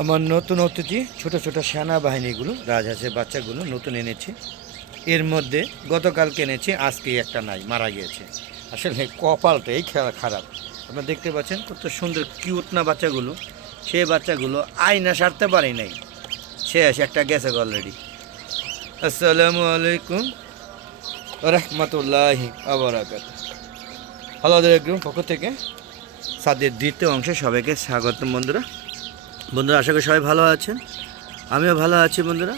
আমার নতুন অতিথি ছোট ছোট সেনাবাহিনীগুলো রাজহাঁসের বাচ্চাগুলো নতুন এনেছি। এর মধ্যে গতকালকে এনেছি, আজকে একটা নাই, মারা গিয়েছে। আসলে কপালটাই খারাপ। আপনারা দেখতে পাচ্ছেন কত সুন্দর কিউট না বাচ্চাগুলো। সেই বাচ্চাগুলো আয়না সারতে পারি নাই, শেষ একটা গেছে অলরেডি। আসসালামু আলাইকুম রহমতুল্লাহি আবরাকাত। আলাদের একদম পক্ষ থেকে সাদের দ্বিতীয় অংশে সবাইকে স্বাগতম বন্ধুরা। আশা করি সবাই ভালো আছেন, আমিও ভালো আছি বন্ধুরা।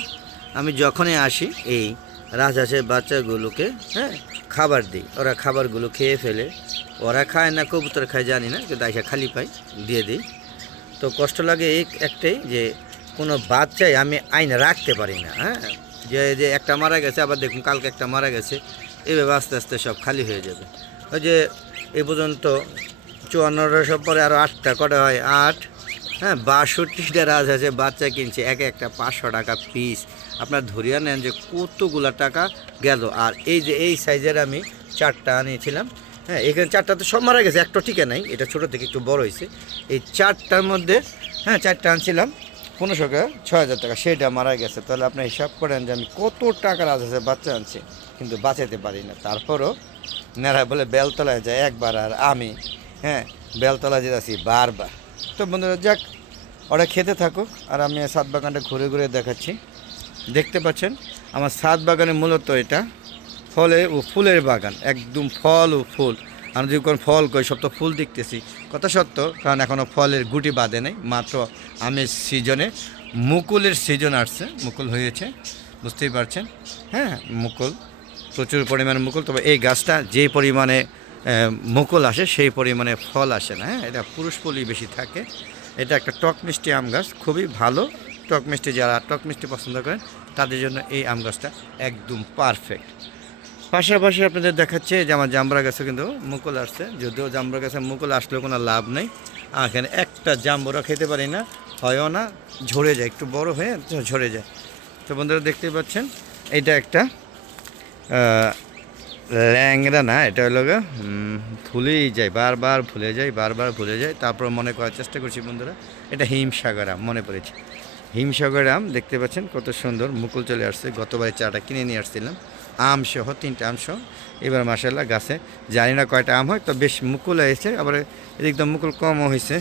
আমি যখনই আসি এই রাজহাঁসের বাচ্চাগুলোকে খাবার দিই, ওরা খাবারগুলো খেয়ে ফেলে। ওরা খায় না কবুতর খায় জানি না, কিন্তু আইসা খালি পাই দিয়ে দিই। তো কষ্ট লাগে এই একটাই যে কোনো বাচ্চাই আমি আইনে রাখতে পারি না। যে একটা মারা গেছে, আবার দেখুন কালকে একটা মারা গেছে, এভাবে আস্তে আস্তে সব খালি হয়ে যাবে। ওই যে এ পর্যন্ত 54 পরে আরও 8টা কটা হয় 8, 62টা রাজহাঁসের বাচ্চা কিনছে, একটা 500 টাকা পিস। আপনার ধরিয়া নেন যে কতগুলা টাকা গেল। আর এই যে এই সাইজের আমি 4টা আনিয়েছিলাম, এখানে 4টা তো সব মারা গেছে, একটা টিকে নাই, এটা ছোটো থেকে একটু বড় হয়েছে। এই 4টার মধ্যে 4টা আনছিলাম 1500 টাকা, 6000 টাকা, সেটা মারা গেছে। তাহলে আপনি হিসাব করেন যে আমি কত টাকা রাজহাঁসের বাচ্চা আনছি, কিন্তু বাঁচাতে পারি না। তারপরও নেড়া বলে বেলতলায় যায় একবার, আর আমি বেলতলা যেতেছি বারবার। তো বন্ধুরা যাক, ওরা খেতে থাকুক, আর আমি ছাদ বাগানটা ঘুরে ঘুরে দেখাচ্ছি। দেখতে পাচ্ছেন আমার ছাদ বাগানে মূলত এটা ফলের ও ফুলের বাগান, একদম ফল ও ফুল। আমি যদি কোনো ফল কই, সব তো ফুল দেখতেছি, কথা সত্য, কারণ এখনও ফলের গুটি বাঁধে নেই, মাত্র আমের সিজনে মুকুলের সিজন আসছে, মুকুল হয়েছে, বুঝতেই পারছেন। মুকুল, প্রচুর পরিমাণে মুকুল। তবে এই গাছটা যে পরিমাণে মুকুল আসে সেই পরিমাণে ফল আসে না। এটা পুরুষ ফুলই বেশি থাকে। এটা একটা টক মিষ্টি আম গাছ, খুবই ভালো। টক মিষ্টি, যারা টক মিষ্টি পছন্দ করেন তাদের জন্য এই আম গাছটা একদম পারফেক্ট। পাশাপাশি আপনাদের দেখাচ্ছে যে আমার জামরা গাছে কিন্তু মুকুল আসছে, যদিও জামরা গাছে মুকুল আসলেও কোনো লাভ নেই। এখানে একটা জাম্বুরা খেতে পারি না, হয়ও না, ঝরে যায়, একটু বড় হয়ে ঝরে যায়। তো বন্ধুরা দেখতে পাচ্ছেন এটা একটা ল্যাংড়া না, এটা হলো ভুলেই যায়, বারবার ভুলে যায়। তারপর মনে করার চেষ্টা করছি বন্ধুরা, এটা হিমসাগর আম, মনে পড়েছে। হিমসাগর আম দেখতে পাচ্ছেন কত সুন্দর মুকুল চলে আসছে। গতবারে 4টা কিনে নিয়ে আসছিলাম, আম সহ, 3টা আম সহ। এবার মাশাআল্লাহ গাছে জানি না কয়টা আম হয়, তো বেশ মুকুল হয়েছে, আবার এদিকটা মুকুল কমও হয়েছে।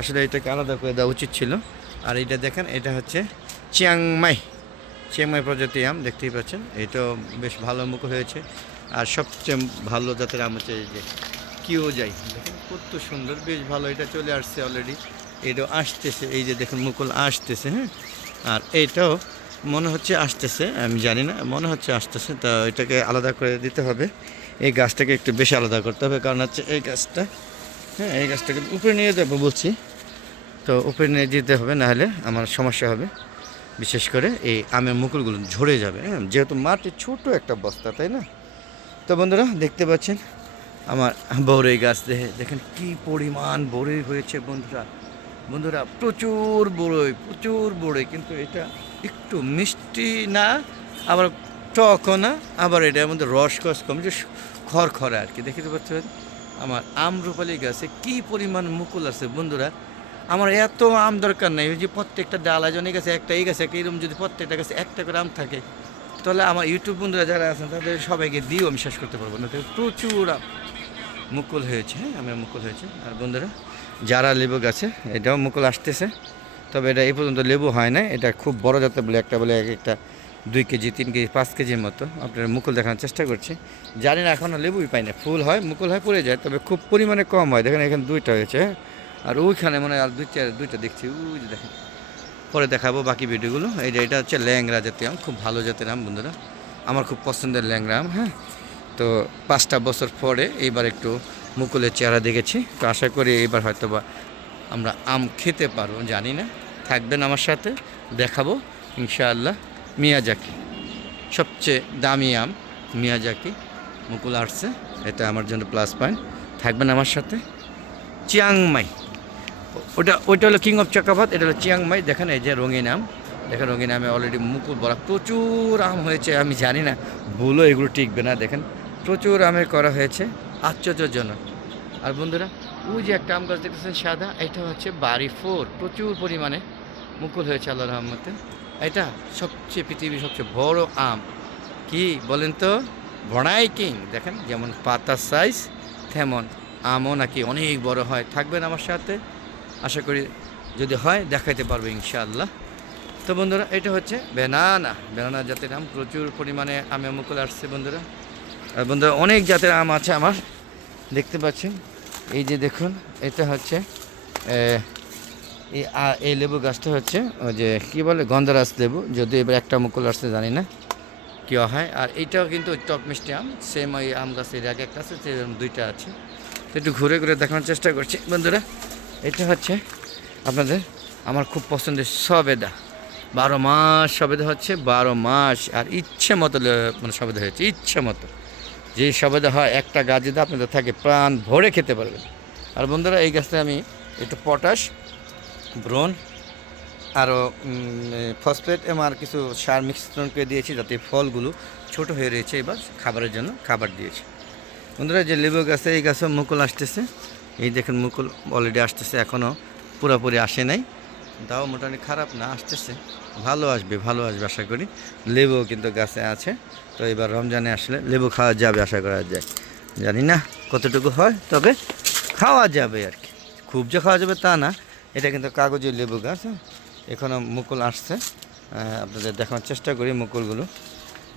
আসলে এটাকে আলাদা করে দেওয়া উচিত ছিল। আর এটা দেখেন, এটা হচ্ছে চিয়াংমাই প্রজাতি আম, দেখতেই পাচ্ছেন। এটাও বেশ ভালো মুকুল হয়েছে। আর সবচেয়ে ভালো জাতের আম হচ্ছে এই যে কিও যাই, দেখেন কত সুন্দর, বেশ ভালো। এটা চলে আসছে অলরেডি, এটাও আসতেছে, এই যে দেখুন মুকুল আসতেছে। আর এইটাও মনে হচ্ছে আসতেছে, আমি জানি না, মনে হচ্ছে আসতেছে। তা এটাকে আলাদা করে দিতে হবে, এই গাছটাকে একটু বেশি আলাদা করতে হবে, কারণ হচ্ছে এই গাছটা, এই গাছটাকে উপরে নিয়ে যাবো বলছি, তো উপরে নিয়ে যেতে হবে, নাহলে আমার সমস্যা হবে। বিশেষ করে এই আমের মুকুলগুলো ঝরে যাবে, যেহেতু মাটি ছোট একটা বস্তা, তাই না? তো বন্ধুরা দেখতে পাচ্ছেন আমার বড়ই গাছ, দেখেন কি পরিমাণ বড়ই হয়েছে বন্ধুরা, প্রচুর বড়ই। কিন্তু এটা একটু মিষ্টি না, আবার টকও না, আবার এটার মধ্যে রস কম, যে খড়খড়ে আর কি। দেখতে পাচ্ছেন আমার আমরুপালি গাছে কি পরিমাণ মুকুল আছে বন্ধুরা। আমার এত আম দরকার নাই, ওই যে প্রত্যেকটা ডালা জনে গেছে একটা, এই গাছে একটা, এরকম যদি প্রত্যেকটা গাছে একটা করে আম থাকে, তাহলে আমার ইউটিউব বন্ধুরা যারা আছেন তাদের সবাইকে দিয়েও আমি শেষ করতে পারবো না। প্রচুর মুকুল হয়েছে, আমার মুকুল হয়েছে। আর বন্ধুরা যারা লেবু গাছে, এটাও মুকুল আসতেছে, তবে এটা এই পর্যন্ত লেবু হয় না। এটা খুব বড় জাতের বলে, একটা বলে একটা 2 কেজি 3 কেজি 5 কেজির মতো আপনার মুকুল দেখানোর চেষ্টা করছি। জানি না, এখনও লেবুই পাই না, ফুল হয়, মুকুল হয়, পড়ে যায়, তবে খুব পরিমাণে কম হয়। দেখেন এখানে 2টা হয়েছে, আর ওইখানে মনে হয় আর 2টা দেখছি, ওই যে দেখেন। পরে দেখাবো বাকি ভিডিওগুলো। এটা হচ্ছে ল্যাংড়া জাতীয় আম, খুব ভালো জাতের আম বন্ধুরা, আমার খুব পছন্দের ল্যাংড়া আম। তো 5টা বছর পরে এইবার একটু মুকুলের চেহারা দেখেছি, তো আশা করি এইবার হয়তো বা আমরা আম খেতে পারবো, জানি না। থাকবেন আমার সাথে, দেখাবো ইনশাআল্লাহ। মিয়াজাকি সবচেয়ে দামি আম, মিয়াজাকি মুকুল আসছে, এটা আমার জন্য প্লাস পয়েন্ট। থাকবেন আমার সাথে। চিয়াংমাই, ওইটা হলো কিং অফ চকাবাদ, এটা হলো চিয়াংমাই। দেখেন এই যে রঙিন আম, দেখেন রঙিন আমে অলরেডি মুকুল ভরা, প্রচুর আম হয়েছে। আমি জানি না ভুলও এগুলো টিকবে না, দেখেন প্রচুর আমের করা হয়েছে, আশ্চর্যজনক। আর বন্ধুরা ওই যে একটা আম গাছ দেখতেছেন সাদা, এটা হচ্ছে বাড়ি 4, প্রচুর পরিমাণে মুকুল হয়েছে আল্লাহর রহমতে। এটা সবচেয়ে পৃথিবীর সবচেয়ে বড় আম। কি বলেন তো? বড়াই কিং। দেখেন যেমন পাতার সাইজ তেমন আমও নাকি অনেক বড় হয়। থাকবেন আমার সাথে, আশা করি যদি হয় দেখাইতে পারবো ইনশাআল্লাহ। তো বন্ধুরা এটা হচ্ছে বেনানা জাতের আম। প্রচুর পরিমাণে আমে মুকুল আসছে বন্ধুরা। আর বন্ধুরা অনেক জাতের আম আছে আমার, দেখতে পাচ্ছেন। এই যে দেখুন, এটা হচ্ছে এই লেবু গাছটা হচ্ছে ওই যে কী বলে গন্ধরাজ লেবু, যদি এবার একটা মুকুল আসছে জানি না কী হয়। আর এইটাও কিন্তু টক মিষ্টি আম, সেম ওই আম গাছের আগে একটা আছে, সেরকম দুইটা আছে। তো একটু ঘুরে ঘুরে দেখানোর চেষ্টা করছি বন্ধুরা। এটা হচ্ছে আপনাদের আমার খুব পছন্দের সবেদা। 12 মাস সবেদা হচ্ছে, 12 মাস। আর ইচ্ছে মতো মানে সবেদা হয়েছে, ইচ্ছে মতো। যে সবেদা হয় একটা গাছ যদি আপনাদের থাকে প্রাণ ভরে খেতে পারবেন। আর বন্ধুরা এই গাছটা আমি একটু পটাশ, ব্রোন, আরও ফসফেট এবং আর কিছু সার মিশ্রণ করে দিয়েছি, যাতে ফলগুলো ছোট হয়ে রয়েছে। এবার খাবারের জন্য খাবার দিয়েছি বন্ধুরা। যে লেবু গাছে, এই গাছে মুকুল আসতেছে। এই দেখেন মুকুল অলরেডি আসতেছে, এখনও পুরোপুরি আসে নাই, তাও মোটামুটি খারাপ না, আসতেছে। ভালো আসবে আশা করি। লেবু কিন্তু গাছে আছে। তো এবার রমজানে আসলে লেবু খাওয়া যাবে আশা করা যায়। জানি না কতটুকু হয়, তবে খাওয়া যাবে আর কি। খুব যে খাওয়া যাবে তা না। এটা কিন্তু কাগজি লেবু গাছ। এখনও মুকুল আসছে, আপনাদের দেখানোর চেষ্টা করি মুকুলগুলো।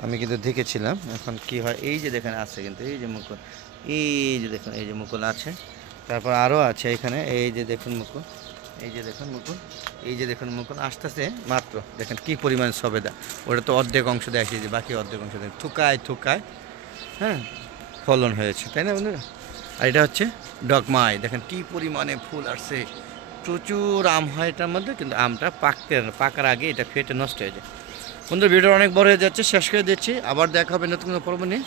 আমি কিন্তু দেখেছিলাম, এখন কি হয়। এই যে দেখেন আছে কিন্তু, এই যে মুকুল, এই যে দেখুন, এই যে মুকুল আছে। তারপর আরও আছে এখানে, এই যে দেখুন মুকুল, এই যে দেখুন মুকুল, এই যে দেখুন মুকুল আসতেছে মাত্র। দেখেন কি পরিমাণ সবেদা। ওটা তো অর্ধেক অংশ দেখি, যে বাকি অর্ধেক অংশ দেখ থুকায় হ্যাঁ ফলন হয়েছে, তাই না বন্ধুরা? আর এটা হচ্ছে ডগমাই। দেখেন কি পরিমাণে ফুল আসছে। প্রচুর আম হয় এটার মধ্যে, কিন্তু আমটা পাকার আগে এটা ফেটে নষ্ট হয়ে যায়। বন্ধুরা ভিডিও অনেক বড় হয়ে যাচ্ছে, শেষ করে দিচ্ছি। আবার দেখা হবে নতুন কোনো পর্ব নিয়ে।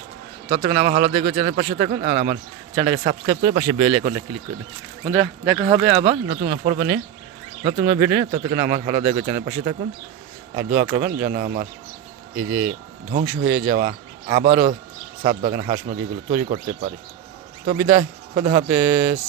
ততক্ষণ আমার হালাত দেখো চ্যানেলের পাশে থাকুন, আর আমার চ্যানেলটাকে সাবস্ক্রাইব করে পাশে বেল আইকনটা ক্লিক করে দিন। বন্ধুরা দেখা হবে আবার নতুন কোনো পর্ব নিয়ে, নতুন কোনো ভিডিও নিয়ে। ততক্ষণ আমার হালাত দেখো চ্যানেলের পাশে থাকুন, আর দোয়া করবেন যেন আমার এই যে ধ্বংস হয়ে যাওয়া আবারও ছাদ বাগান হাঁস মুরগিগুলো তৈরি করতে পারি। তো বিদায়, খোদা হাফেজ।